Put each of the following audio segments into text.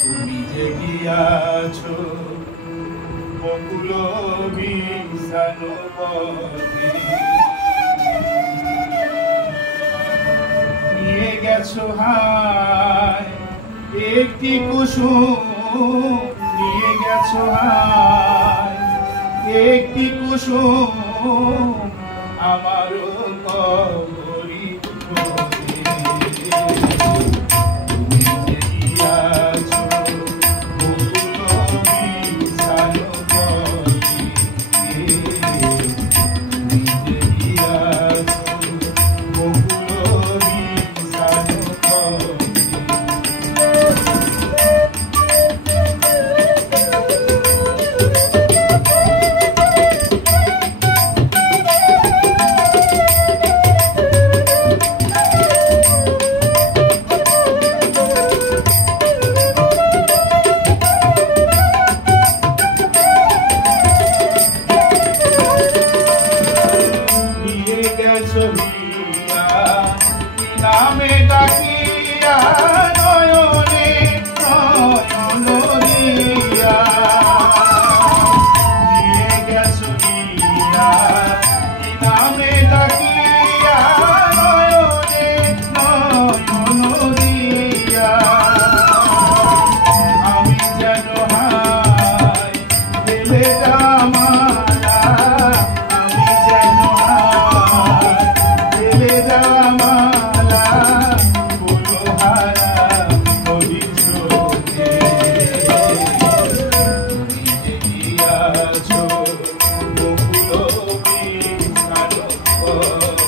তুমি যে গিয়াছো বকুল বিষাণ পথে, নিয়ে গেছো হায় একটি কুসুম, নিয়ে গেছো হায় একটি কুসুম আমারও কবরি পথে। তুমি যে গিয়াছো বকুল বিষাণ পথে, তুমি যে গিয়াছো বকুল বিষাণ পথে। নামে ডাকিয়া নয়নে নয়ন দিয়া, নিয়ে গেছো দিয়া নামে ডাকিয়া নয়নে নয়ন দিয়া। আমি যেন হায় ফেলে জামালা, আমি যেন হায় ফেলে জামালা বলহারা ভবিষ্যতে। তুমি যে গিয়াছো বকুল বিষাণ পথে।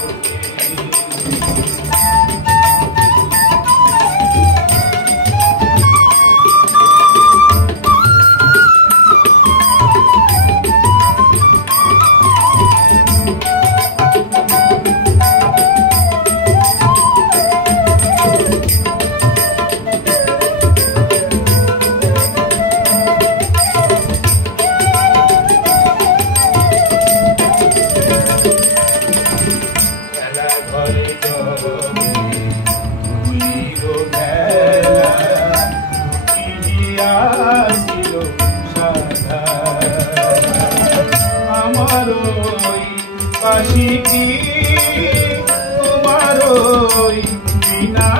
ঘরে জমে ধুলির খেলা, ছিল সাদা আমার ওই কাশি কি তোমার ওই বিনা